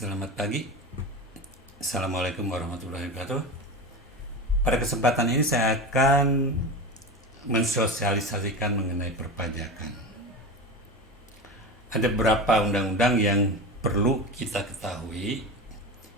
Selamat pagi. Assalamualaikum warahmatullahi wabarakatuh. Pada kesempatan ini saya akan mensosialisasikan mengenai perpajakan. Ada beberapa undang-undang yang perlu kita ketahui,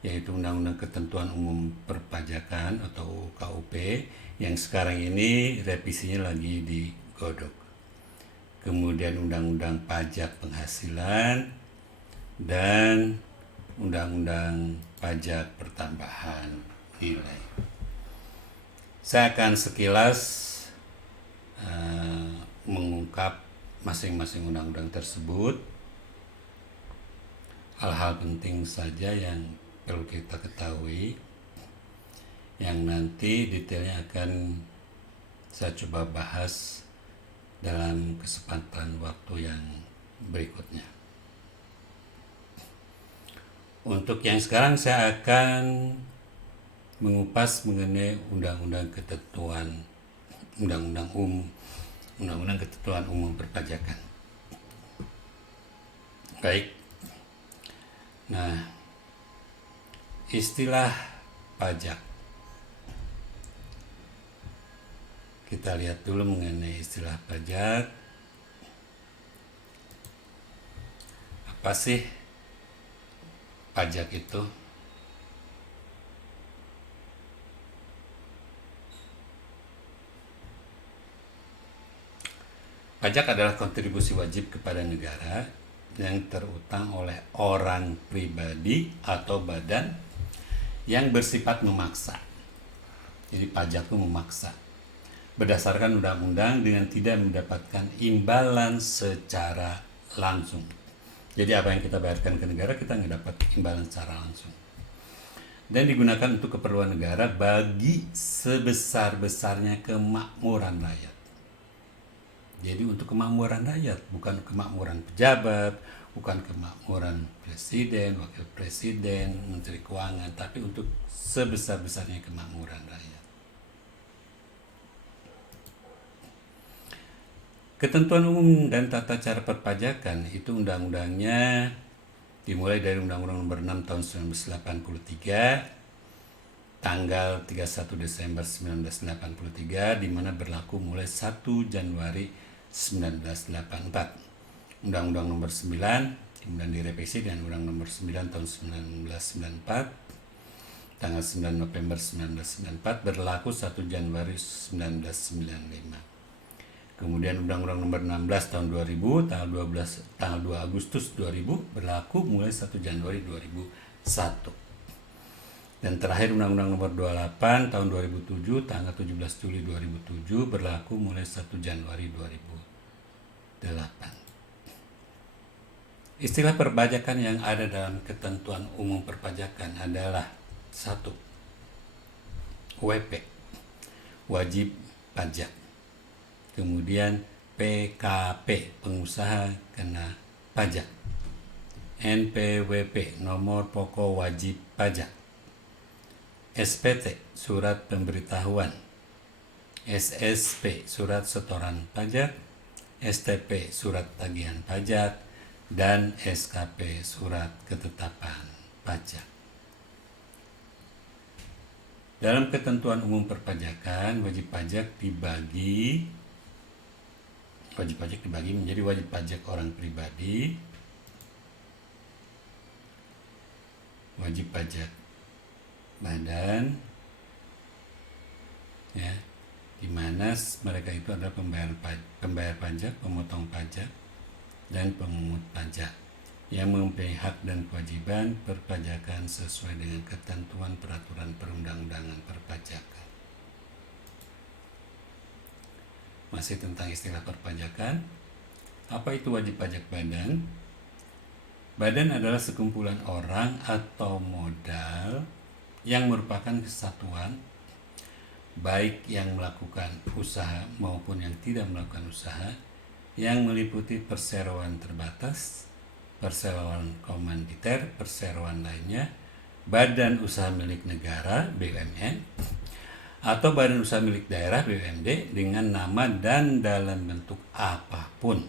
yaitu Undang-Undang Ketentuan Umum Perpajakan atau KUP yang sekarang ini revisinya lagi digodok. Kemudian Undang-Undang Pajak Penghasilan dan Undang-Undang Pajak Pertambahan Nilai. Saya akan sekilas mengungkap masing-masing undang-undang tersebut, hal-hal penting saja yang perlu kita ketahui, yang nanti detailnya akan saya coba bahas dalam kesempatan waktu yang berikutnya. Untuk yang sekarang saya akan mengupas mengenai Undang-Undang Ketentuan Umum Perpajakan. Baik. Nah, istilah pajak. Kita lihat dulu mengenai istilah pajak. Apa sih pajak itu? Pajak adalah kontribusi wajib kepada negara yang terutang oleh orang pribadi atau badan yang bersifat memaksa. Jadi pajak itu memaksa. Berdasarkan undang-undang dengan tidak mendapatkan imbalan secara langsung. Jadi apa yang kita bayarkan ke negara kita nggak dapat imbalan secara langsung. Dan digunakan untuk keperluan negara bagi sebesar-besarnya kemakmuran rakyat. Jadi untuk kemakmuran rakyat, bukan kemakmuran pejabat, bukan kemakmuran presiden, wakil presiden, menteri keuangan, tapi untuk sebesar-besarnya kemakmuran rakyat. Ketentuan umum dan tata cara perpajakan itu undang-undangnya dimulai dari Undang-Undang Nomor 6 Tahun 1983, tanggal 31 Desember 1983, di mana berlaku mulai 1 Januari 1984. Undang-Undang Nomor 9 kemudian direvisi dengan Undang Nomor 9 Tahun 1994, tanggal 9 November 1994, berlaku 1 Januari 1995. Kemudian Undang-Undang Nomor 16 Tahun 2000, tanggal 2 Agustus 2000, berlaku mulai 1 Januari 2001. Dan terakhir Undang-Undang Nomor 28 Tahun 2007, tanggal 17 Juli 2007, berlaku mulai 1 Januari 2008. Istilah perpajakan yang ada dalam Ketentuan Umum Perpajakan adalah 1. WP, wajib pajak. Kemudian PKP, pengusaha kena pajak. NPWP, nomor pokok wajib pajak. SPT, surat pemberitahuan. SSP, surat setoran pajak. STP, surat tagihan pajak. Dan SKP, surat ketetapan pajak. Dalam Ketentuan Umum Perpajakan, wajib pajak dibagi menjadi wajib pajak orang pribadi, wajib pajak badan, ya, di mana mereka itu adalah pembayar pajak, pemotong pajak, dan pemungut pajak yang mempunyai hak dan kewajiban perpajakan sesuai dengan ketentuan peraturan perundang-undangan perpajakan. Masih tentang istilah perpajakan, apa itu wajib pajak badan? Badan adalah sekumpulan orang atau modal yang merupakan kesatuan, baik yang melakukan usaha maupun yang tidak melakukan usaha, yang meliputi perseroan terbatas, perseroan komanditer, perseroan lainnya, badan usaha milik negara BUMN, atau badan usaha milik daerah BUMD dengan nama dan dalam bentuk apapun,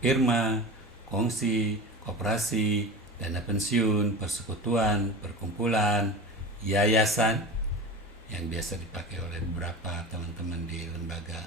firma, kongsi, koperasi, dana pensiun, persekutuan, perkumpulan, yayasan yang biasa dipakai oleh beberapa teman-teman di lembaga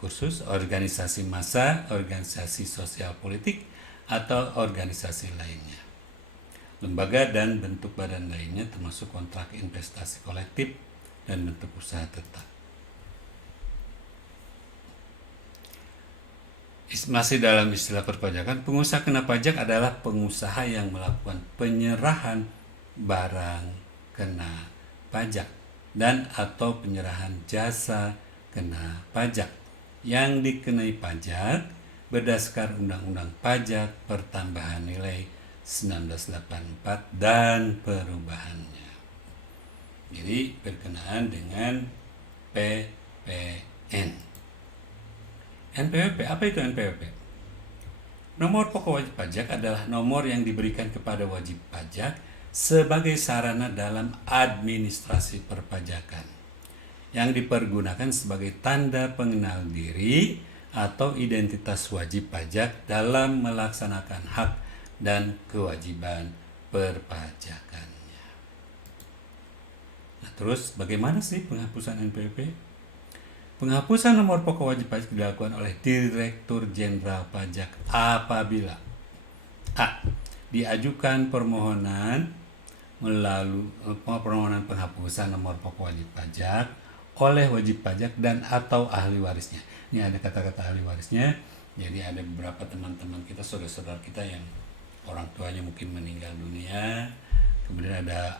kursus, organisasi massa, organisasi sosial politik, atau organisasi lainnya. Lembaga dan bentuk badan lainnya termasuk kontrak investasi kolektif dan bentuk usaha tetap. Masih dalam istilah perpajakan, pengusaha kena pajak adalah pengusaha yang melakukan penyerahan barang kena pajak dan atau penyerahan jasa kena pajak yang dikenai pajak berdasarkan Undang-Undang Pajak Pertambahan Nilai 1984 dan perubahannya. Jadi berkenaan dengan PPN. NPWP, apa itu NPWP? Nomor pokok wajib pajak adalah nomor yang diberikan kepada wajib pajak sebagai sarana dalam administrasi perpajakan yang dipergunakan sebagai tanda pengenal diri atau identitas wajib pajak dalam melaksanakan hak dan kewajiban perpajakannya. Nah, terus bagaimana sih penghapusan NPWP? Penghapusan nomor pokok wajib pajak dilakukan oleh Direktur Jenderal Pajak apabila A. Diajukan permohonan penghapusan nomor pokok wajib pajak oleh wajib pajak dan atau ahli warisnya. Ini ada kata-kata ahli warisnya. Jadi ada beberapa teman-teman kita, saudara-saudara kita yang orang tuanya mungkin meninggal dunia, kemudian ada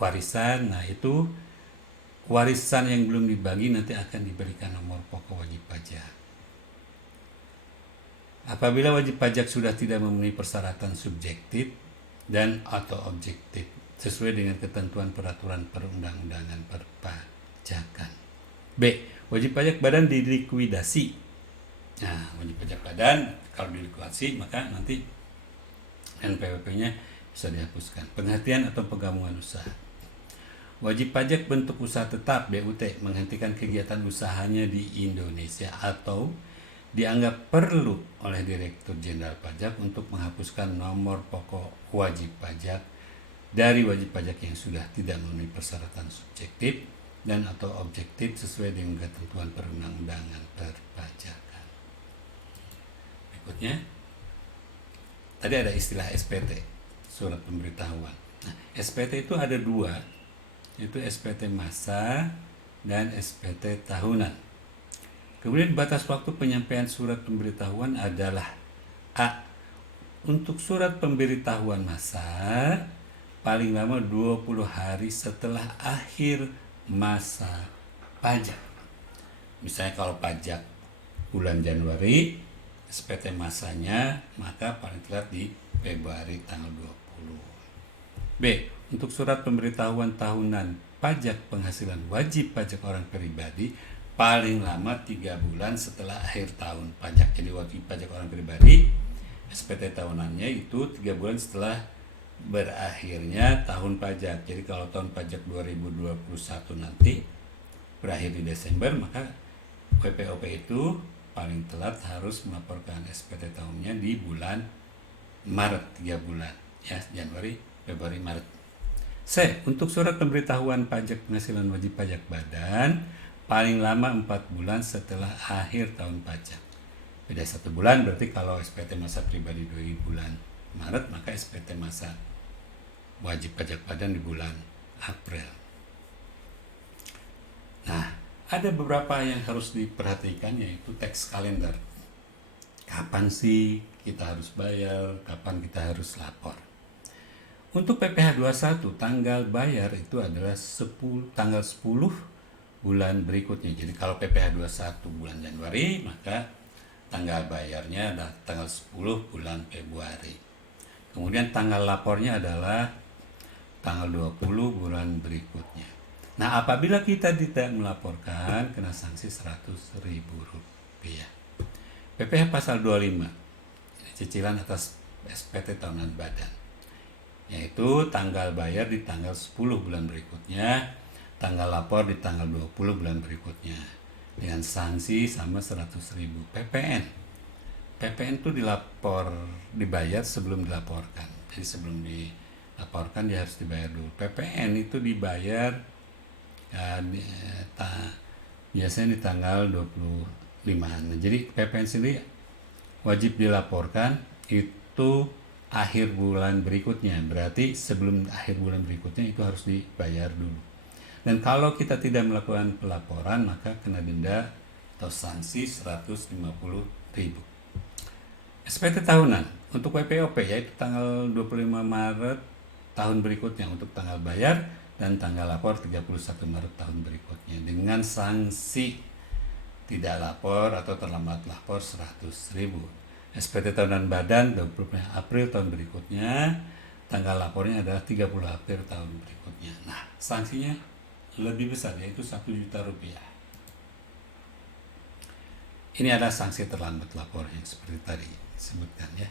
warisan. Nah, itu warisan yang belum dibagi nanti akan diberikan nomor pokok wajib pajak. Apabila wajib pajak sudah tidak memenuhi persyaratan subjektif dan atau objektif sesuai dengan ketentuan peraturan perundang-undangan perpajakan. B. Wajib pajak badan dilikuidasi. Nah, wajib pajak badan kalau dilikuidasi maka nanti NPWP-nya bisa dihapuskan. Penghentian atau penggabungan usaha. Wajib pajak bentuk usaha tetap BUT menghentikan kegiatan usahanya di Indonesia atau dianggap perlu oleh Direktur Jenderal Pajak untuk menghapuskan nomor pokok wajib pajak dari wajib pajak yang sudah tidak memenuhi persyaratan subjektif dan atau objektif sesuai dengan ketentuan perundang-undangan perpajakan. Berikutnya, tadi ada istilah SPT, surat pemberitahuan. Nah, SPT itu ada dua, yaitu SPT massa dan SPT tahunan. Kemudian batas waktu penyampaian surat pemberitahuan adalah A. Untuk surat pemberitahuan massa paling lama 20 hari setelah akhir masa pajak. Misalnya kalau pajak bulan Januari, SPT massanya maka paling telat di Februari tanggal 20. B. Untuk surat pemberitahuan tahunan pajak penghasilan wajib pajak orang pribadi paling lama 3 bulan setelah akhir tahun pajak. Jadi wajib pajak orang pribadi SPT tahunannya itu 3 bulan setelah berakhirnya tahun pajak. Jadi kalau tahun pajak 2021 nanti berakhir di Desember, maka WPOP itu paling telat harus melaporkan SPT tahunnya di bulan Maret, 3 bulan ya, Januari, Februari, Maret. C. Untuk surat pemberitahuan pajak penghasilan wajib pajak badan paling lama 4 bulan setelah akhir tahun pajak. Beda 1 bulan, berarti kalau SPT masa pribadi di bulan Maret, maka SPT masa wajib pajak badan di bulan April. Nah, ada beberapa yang harus diperhatikan, yaitu tax calendar. Kapan sih kita harus bayar, kapan kita harus lapor. Untuk PPh 21, tanggal bayar itu adalah tanggal 10 bulan berikutnya. Jadi kalau PPh 21 bulan Januari, maka tanggal bayarnya adalah tanggal 10 bulan Februari. Kemudian tanggal lapornya adalah tanggal 20 bulan berikutnya. Nah, apabila kita tidak melaporkan, kena sanksi Rp100.000. PPh pasal 25, cicilan atas SPT tahunan badan, yaitu tanggal bayar di tanggal 10 bulan berikutnya, tanggal lapor di tanggal 20 bulan berikutnya, dengan sanksi sama Rp100.000. PPN itu dibayar sebelum dilaporkan. Jadi sebelum dilaporkan dia harus dibayar dulu. PPN itu dibayar ya, biasanya di tanggal 25-an. Nah, jadi PPN sendiri wajib dilaporkan itu akhir bulan berikutnya. Berarti sebelum akhir bulan berikutnya itu harus dibayar dulu. Dan kalau kita tidak melakukan pelaporan maka kena denda atau sanksi 150.000. SPT tahunan untuk WPOP yaitu tanggal 25 Maret tahun berikutnya untuk tanggal bayar dan tanggal lapor 31 Maret tahun berikutnya dengan sanksi tidak lapor atau terlambat lapor 100.000. SPT tahunan badan 25 April tahun berikutnya, tanggal lapornya adalah 30 April tahun berikutnya. Nah, sanksinya lebih besar yaitu 1 juta rupiah. Ini adalah sanksi terlambat lapor yang seperti tadi disebutkan ya.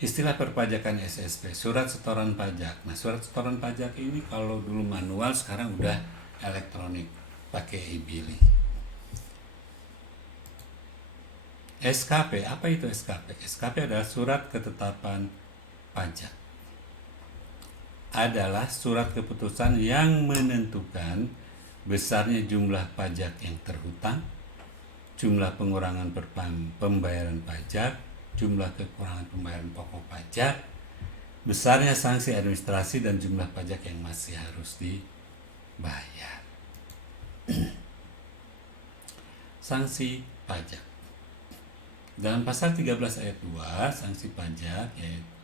Istilah perpajakan SSP, surat setoran pajak. Nah, surat setoran pajak ini kalau dulu manual sekarang udah elektronik pakai e-billing. SKP, apa itu SKP? SKP adalah surat ketetapan pajak. Adalah surat keputusan yang menentukan besarnya jumlah pajak yang terhutang, jumlah pengurangan pembayaran pajak, jumlah kekurangan pembayaran pokok pajak, besarnya sanksi administrasi dan jumlah pajak yang masih harus dibayar. Sanksi pajak. Dalam pasal 13 ayat 2, sanksi pajak yaitu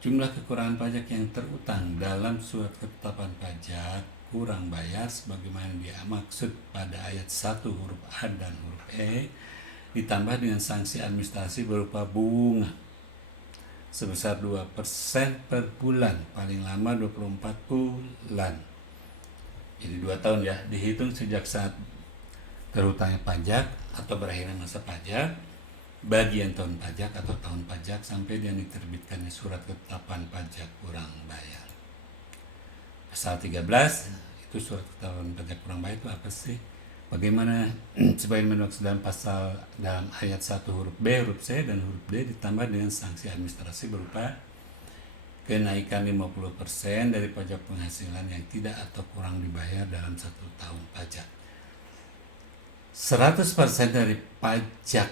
jumlah kekurangan pajak yang terutang dalam surat ketetapan pajak kurang bayar sebagaimana dia maksud pada ayat 1 huruf A dan huruf E ditambah dengan sanksi administrasi berupa bunga sebesar 2% per bulan paling lama 24 bulan. Jadi 2 tahun ya, dihitung sejak saat terhutangnya pajak atau berakhirnya masa pajak, bagian tahun pajak atau tahun pajak sampai dia diterbitkannya surat ketetapan pajak kurang bayar. Pasal 13 itu surat ketetapan pajak kurang bayar itu apa sih? Bagaimana sebagaimana dimaksud dalam ayat 1 huruf B, huruf C dan huruf D ditambah dengan sanksi administrasi berupa kenaikan 50% dari pajak penghasilan yang tidak atau kurang dibayar dalam 1 tahun pajak. 100% dari pajak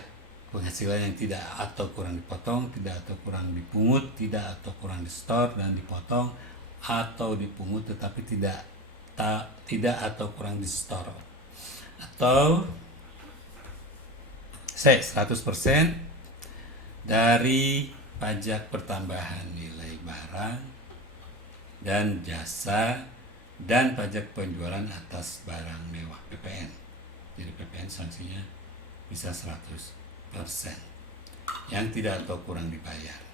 penghasilan yang tidak atau kurang dipotong, tidak atau kurang dipungut, tidak atau kurang di-store dan dipotong atau dipungut tetapi tidak atau kurang di-store. Atau 100% dari pajak pertambahan nilai barang dan jasa dan pajak penjualan atas barang mewah PPN. Jadi PPN sanksinya bisa 100% yang tidak atau kurang dibayar.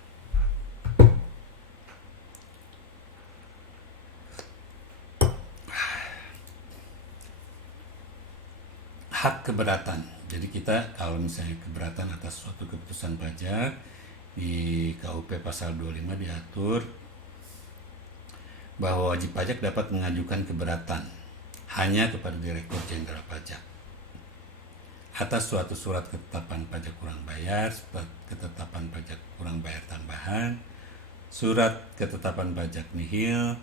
Hak keberatan. Jadi kita kalau misalnya keberatan atas suatu keputusan pajak di KUP pasal 25 diatur bahwa wajib pajak dapat mengajukan keberatan hanya kepada Direktur Jenderal Pajak atas suatu surat ketetapan pajak kurang bayar, surat ketetapan pajak kurang bayar tambahan, surat ketetapan pajak nihil,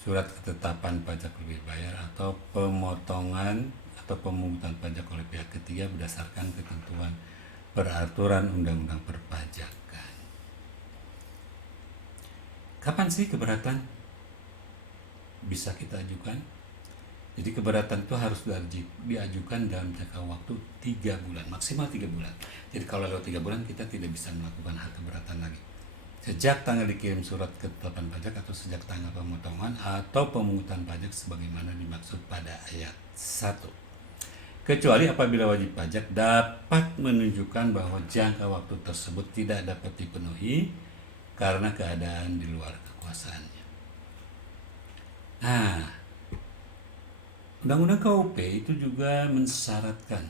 surat ketetapan pajak lebih bayar atau pemotongan atau pemungutan pajak oleh pihak ketiga berdasarkan ketentuan peraturan undang-undang perpajakan. Kapan sih keberatan bisa kita ajukan? Jadi keberatan itu harus diajukan dalam jangka waktu 3 bulan, maksimal 3 bulan. Jadi kalau lewat 3 bulan kita tidak bisa melakukan hak keberatan lagi. Sejak tanggal dikirim surat ketetapan pajak atau sejak tanggal pemotongan atau pemungutan pajak sebagaimana dimaksud pada ayat 1. Kecuali apabila wajib pajak dapat menunjukkan bahwa jangka waktu tersebut tidak dapat dipenuhi karena keadaan di luar kekuasaannya. Nah, Undang-Undang KUP itu juga mensyaratkan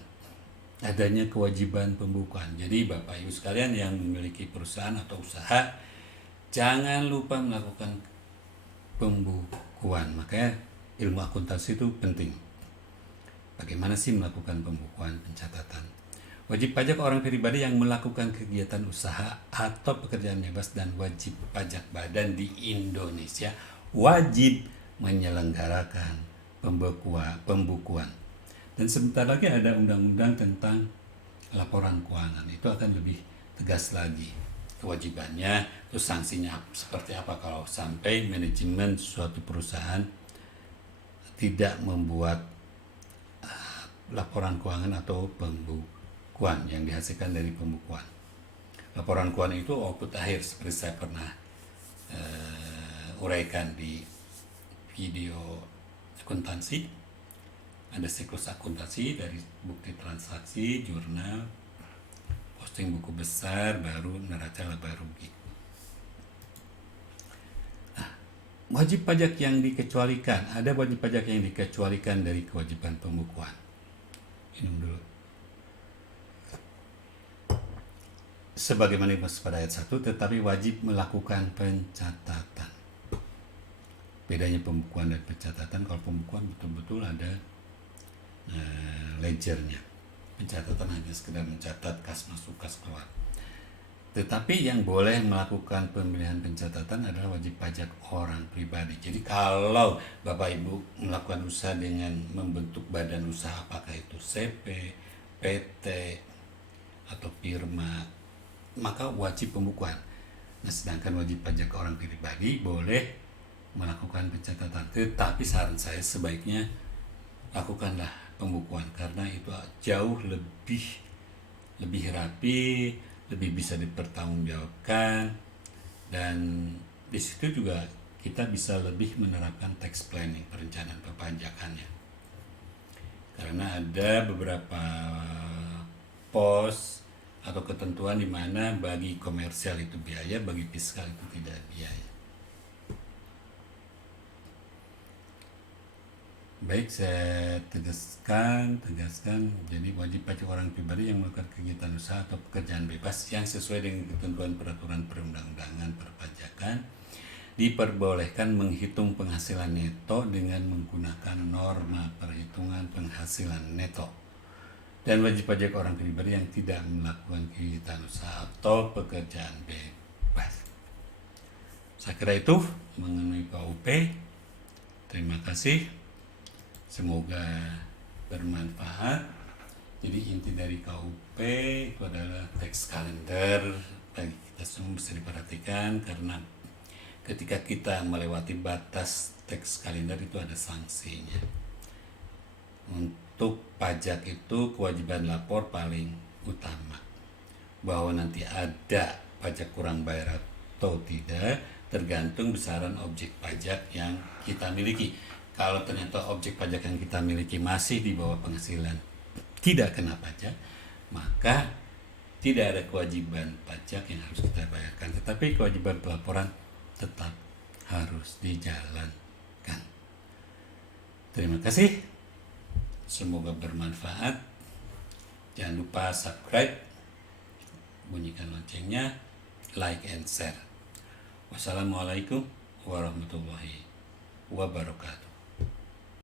adanya kewajiban pembukuan. Jadi Bapak Ibu sekalian yang memiliki perusahaan atau usaha, jangan lupa melakukan pembukuan. Makanya ilmu akuntansi itu penting. Bagaimana sih melakukan pembukuan pencatatan? Wajib pajak orang pribadi yang melakukan kegiatan usaha atau pekerjaan bebas dan wajib pajak badan di Indonesia wajib menyelenggarakan pembukuan. Dan sebentar lagi ada undang-undang tentang laporan keuangan. Itu akan lebih tegas lagi kewajibannya, terus sanksinya seperti apa kalau sampai manajemen suatu perusahaan tidak membuat laporan keuangan atau pembukuan yang dihasilkan dari pembukuan. Laporan keuangan itu output akhir seperti saya pernah uraikan di video akuntansi. Ada siklus akuntansi dari bukti transaksi, jurnal, posting buku besar, baru neraca laba rugi. Wajib pajak yang dikecualikan, ada wajib pajak yang dikecualikan dari kewajiban pembukuan. Minum dulu. Sebagaimana dimaksud pada ayat 1, tetapi wajib melakukan pencatatan. Bedanya pembukuan dan pencatatan, kalau pembukuan betul-betul ada ledgernya. Pencatatan hanya sekedar mencatat kas masuk, kas keluar. Tetapi yang boleh melakukan pemilihan pencatatan adalah wajib pajak orang pribadi. Jadi kalau Bapak Ibu melakukan usaha dengan membentuk badan usaha, apakah itu CP, PT, atau firma, maka wajib pembukuan. Nah, sedangkan wajib pajak orang pribadi boleh melakukan pencatatan. Tetapi saran saya sebaiknya lakukanlah pembukuan karena itu jauh lebih rapi, lebih bisa dipertanggungjawabkan, dan di situ juga kita bisa lebih menerapkan tax planning, perencanaan perpajakannya. Karena ada beberapa pos atau ketentuan di mana bagi komersial itu biaya, bagi fiskal itu tidak biaya. Baik, saya tegaskan, jadi wajib pajak orang pribadi yang melakukan kegiatan usaha atau pekerjaan bebas yang sesuai dengan ketentuan peraturan perundang-undangan perpajakan diperbolehkan menghitung penghasilan neto dengan menggunakan norma perhitungan penghasilan neto. Dan wajib pajak orang pribadi yang tidak melakukan kegiatan usaha atau pekerjaan bebas. Saya kira itu mengenai KUP. Terima kasih. Semoga bermanfaat. Jadi inti dari KUP itu adalah tax calendar bagi kita semua bisa diperhatikan, karena ketika kita melewati batas tax calendar itu ada sanksinya. Untuk pajak itu kewajiban lapor paling utama. Bahwa nanti ada pajak kurang bayar atau tidak tergantung besaran objek pajak yang kita miliki. Kalau ternyata objek pajak yang kita miliki masih di bawah penghasilan tidak kena pajak, maka tidak ada kewajiban pajak yang harus kita bayarkan. Tetapi kewajiban pelaporan tetap harus dijalankan. Terima kasih. Semoga bermanfaat. Jangan lupa subscribe, bunyikan loncengnya, like and share. Wassalamualaikum warahmatullahi wabarakatuh.